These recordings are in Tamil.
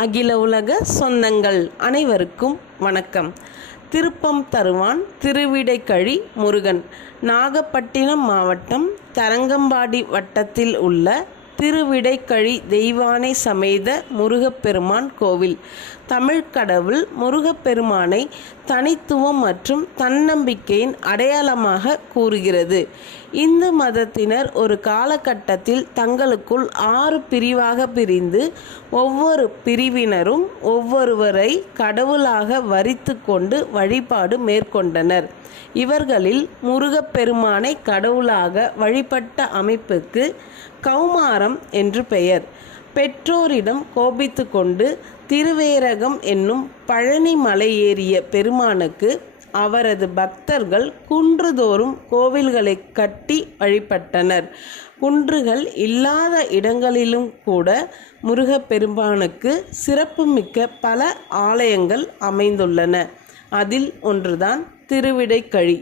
அகில உலக சொந்தங்கள் அனைவருக்கும் வணக்கம். திருப்பம் தருவான் திருவிடைக்கழி முருகன். நாகப்பட்டினம் மாவட்டம் தரங்கம்பாடி வட்டத்தில் உள்ள திருவிடைக்கழி தெய்வானை சமேத முருகப்பெருமான் கோவில். தமிழ் கடவுள் முருகப்பெருமானை தனித்துவம் மற்றும் தன்னம்பிக்கையின் அடையாளமாக கூறுகிறது. இந்து மதத்தினர் ஒரு காலகட்டத்தில் தங்களுக்குள் ஆறு பிரிவாக பிரிந்து ஒவ்வொரு பிரிவினரும் ஒவ்வொருவரை கடவுளாக வரித்து கொண்டு வழிபாடு மேற்கொண்டனர். இவர்களில் முருகப்பெருமானை கடவுளாக வழிபட்ட அமைப்புக்கு கௌமாரம் என்று பெயர். பெற்றோரிடம் கோபித்து கொண்டு திருவேரகம் என்னும் பழனி மலை ஏறிய பெருமானுக்கு அவரது பக்தர்கள் குன்றுதோறும் கோவில்களை கட்டி வழிபட்டனர். குன்றுகள் இல்லாத இடங்களிலும் கூட முருகப்பெருமானுக்கு சிறப்புமிக்க பல ஆலயங்கள் அமைந்துள்ளன. அதில் ஒன்றுதான் திருவிடைக்கழி.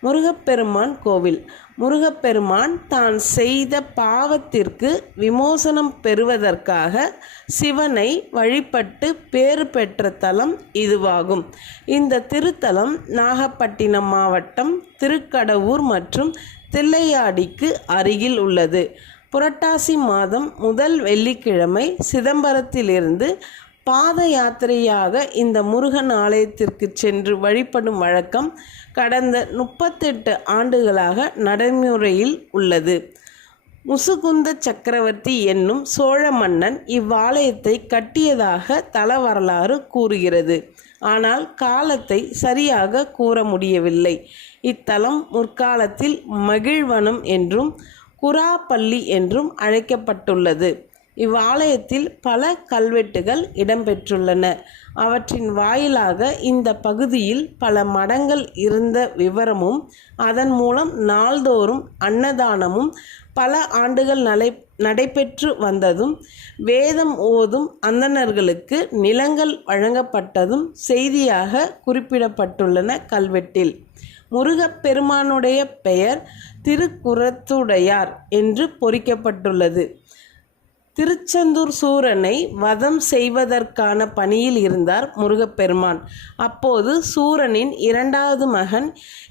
முருகப்பெருமான் கோவில். முருகப்பெருமான் தான் செய்த பாவத்திற்கு விமோசனம் பெறுவதற்காக சிவனை வழிபட்டு பேறு பெற்ற தலம் இதுவாகும். இந்த திருத்தலம் நாகப்பட்டினம் மாவட்டம் திருக்கடவூர் மற்றும் தில்லையாடிக்கு அருகில் உள்ளது. புரட்டாசி மாதம் முதல் வெள்ளிக்கிழமை சிதம்பரத்திலிருந்து பாத யாத்திரையாக இந்த முருகன் ஆலயத்திற்கு சென்று வழிபடும் வழக்கம் கடந்த முப்பத்தெட்டு ஆண்டுகளாக நடைமுறையில் உள்ளது. முசுகுந்த சக்கரவர்த்தி என்னும் சோழ மன்னன் இவ்வாலயத்தை கட்டியதாக தல வரலாறு கூறுகிறது. ஆனால் காலத்தை சரியாக கூற முடியவில்லை. இத்தலம் முற்காலத்தில் மகிழ்வனம் என்றும் குராப்பள்ளி என்றும் அழைக்கப்பட்டுள்ளது. இவ்வாலயத்தில் பல கல்வெட்டுகள் இடம்பெற்றுள்ளன. அவற்றின் வாயிலாக இந்த பகுதியில் பல மடங்கள் இருந்த விவரமும் அதன் மூலம் நாள்தோறும் அன்னதானமும் பல ஆண்டுகள் நடை நடைபெற்று வந்ததும் வேதம் ஓதும் அந்தணர்களுக்கு நிலங்கள் வழங்கப்பட்டதும் செய்தியாக குறிப்பிடப்பட்டுள்ளன கல்வெட்டில். முருகப்பெருமானுடைய பெயர் திருக்குறத்துடையார் என்று பொறிக்கப்பட்டுள்ளது. திருச்செந்தூர் சூரனை வதம் செய்வதற்கான பணியில் இருந்தார் முருகப்பெருமான். அப்போது சூரனின் இரண்டாவது மகன்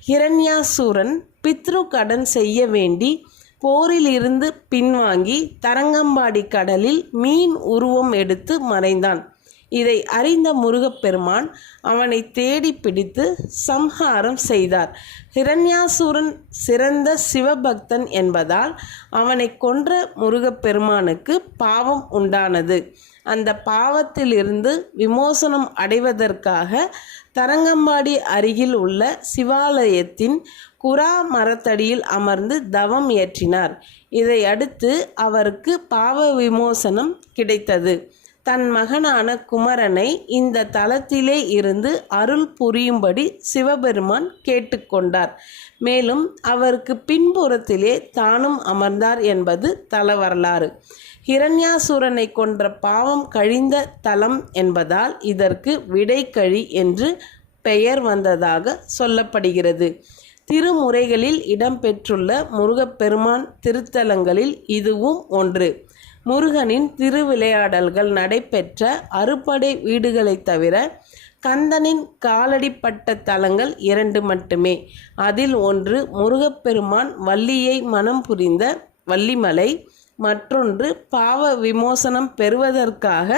ஹிரண்யாசூரன் பித்ரு கடன் செய்ய வேண்டி போரிலிருந்து பின்வாங்கி தரங்கம்பாடி கடலில் மீன் உருவம் எடுத்து மறைந்தான். இதை அறிந்த முருகப்பெருமான் அவனை தேடி பிடித்து சம்ஹாரம் செய்தார். ஹிரண்யாசூரன் சிறந்த சிவபக்தன் என்பதால் அவனை கொன்ற முருகப்பெருமானுக்கு பாவம் உண்டானது. அந்த பாவத்திலிருந்து விமோசனம் அடைவதற்காக தரங்கம்பாடி அருகில் உள்ள சிவாலயத்தின் குரா மரத்தடியில் அமர்ந்து தவம் இயற்றினார் இதை அடுத்து அவருக்கு பாவ விமோசனம் கிடைத்தது. தன் மகனான குமரனை இந்த தலத்திலே இருந்து அருள் புரியும்படி சிவபெருமான் கேட்டுக்கொண்டார். மேலும் அவருக்கு பின்புறத்திலே தானும் அமர்ந்தார் என்பது தல வரலாறு. ஹிரண்யாசுரனை கொன்ற பாவம் கழிந்த தலம் என்பதால் இதற்கு விடைக்கழி என்று பெயர் வந்ததாக சொல்லப்படுகிறது. திருமுறைகளில் இடம்பெற்றுள்ள முருகப்பெருமான் திருத்தலங்களில் இதுவும் ஒன்று. முருகனின் திருவிளையாடல்கள் நடைபெற்ற அறுபடை வீடுகளைத் தவிர கந்தனின் காலடிப்பட்ட தலங்கள் இரண்டு மட்டுமே. அதில் ஒன்று முருகப்பெருமான் வள்ளியை மனம் புரிந்த வள்ளிமலை மற்றொன்று பாவ விமோசனம் பெறுவதற்காக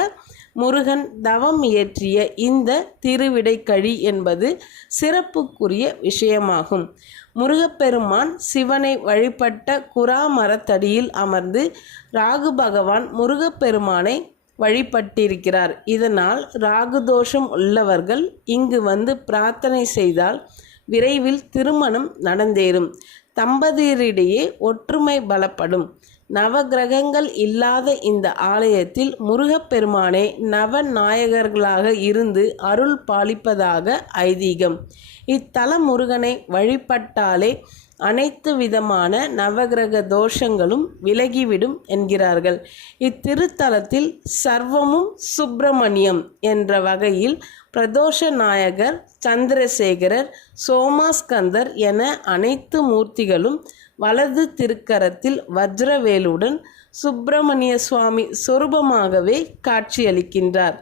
முருகன் தவம் இயற்றிய இந்த திருவிடைக்கழி என்பது சிறப்புக்குரிய விஷயமாகும். முருகப்பெருமான் சிவனை வழிபட்ட குரா மரத்தடியில் அமர்ந்து ராகு பகவான் முருகப்பெருமானை வழிபட்டிருக்கிறார். இதனால் ராகு தோஷம் உள்ளவர்கள் இங்கு வந்து பிரார்த்தனை செய்தால் விரைவில் திருமணம் நடந்தேறும். தம்பதியரிடையே ஒற்றுமை பலப்படும். நவகிரகங்கள் இல்லாத இந்த ஆலயத்தில் முருகப்பெருமானே நவநாயகர்களாக இருந்து அருள் பாலிப்பதாக ஐதீகம். இத்தல முருகனை வழிபட்டாலே அனைத்து விதமான நவகிரக தோஷங்களும் விலகிவிடும் என்கிறார்கள். இத்திருத்தலத்தில் சர்வமும் சுப்பிரமணியம் என்ற வகையில் பிரதோஷ நாயகர் சந்திரசேகரர் சோமாஸ்கந்தர் என அனைத்து மூர்த்திகளும் வலது திருக்கரத்தில் வஜ்ரவேலுடன் சுப்பிரமணிய சுவாமி சொரூபமாகவே காட்சியளிக்கின்றார்.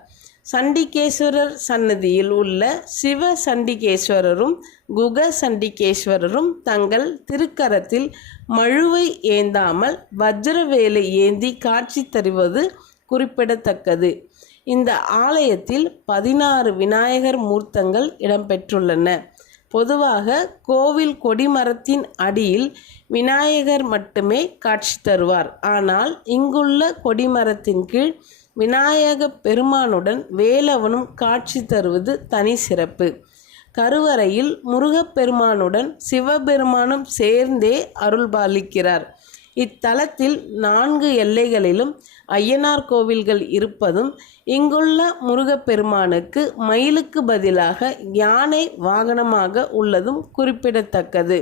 சண்டிகேஸ்வரர் சன்னதியில் உள்ள சிவ சண்டிகேஸ்வரரும் குக சண்டிகேஸ்வரரும் தங்கள் திருக்கரத்தில் மழுவை ஏந்தாமல் வஜ்ரவேலை ஏந்தி காட்சி தருவது குறிப்பிடத்தக்கது. இந்த ஆலயத்தில் பதினாறு விநாயகர் மூர்த்தங்கள் இடம்பெற்றுள்ளன. பொதுவாக கோவில் கொடிமரத்தின் அடியில் விநாயகர் மட்டுமே காட்சி தருவார். ஆனால் இங்குள்ள கொடிமரத்தின் கீழ் விநாயக பெருமானுடன் வேலவனும் காட்சி தருவது தனி சிறப்பு. கருவறையில் முருகப்பெருமானுடன் சிவபெருமானும் சேர்ந்தே அருள்பாலிக்கிறார். இத்தலத்தில் நான்கு எல்லைகளிலும் ஐயனார் கோவில்கள் இருப்பதும் இங்குள்ள முருகப்பெருமானுக்கு மயிலுக்கு பதிலாக யானை வாகனமாக உள்ளதும் குறிப்பிடத்தக்கது.